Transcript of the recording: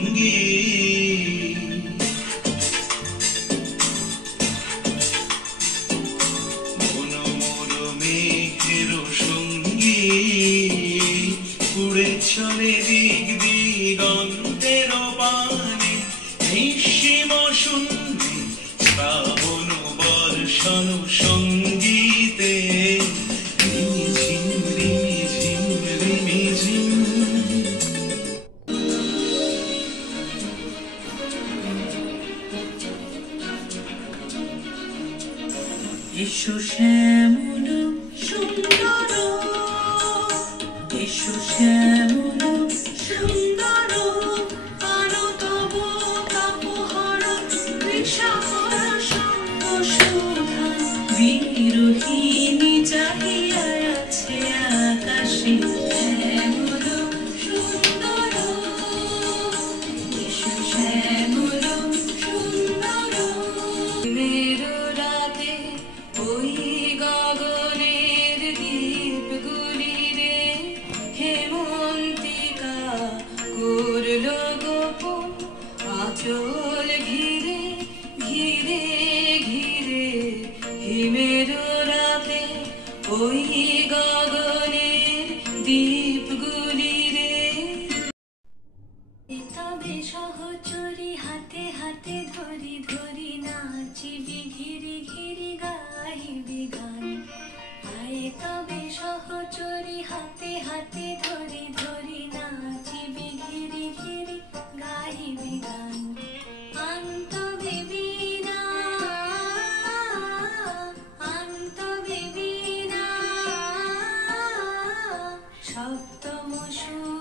সঙ্গী মনোমর মেঘের সঙ্গী উড়ে চলে দিক দিগন্তের পানে নিঃসীম শূন্যে শ্রাবণ বর্ষণ সঙ্গীতে রিমিঝিম রিমিঝিম রিমিঝিম এসো শ্যামল সুন্দর এসো শ্যামল সুন্দর আনো তব তাপহর বিষাহর সঙ্গ সুধা বিরোহিণী চাহিয়া আছে আকাশে শ্যামল সুন্দর এসো শ্যামল সুন্দর মেরু রাতে ওই গগনের দ্বীপগুলি রে হেমন্তিকা করল গোপন আঁচল ঘিরে ঘিরে ঘিরে হিমের রাতে ওই গগনের দ্বীপগুলি রে তবে সহচরী হাতে হাতে ধরি ধরি নাচিবি ঘিরি ঘিরি গাইবি গান আয় তবে সহচরী হাতে হাতে ধরি ধরি নাচিবি ঘিরি ঘিরি গাইবি গান আন্ত বিবিনা সপ্তম সুর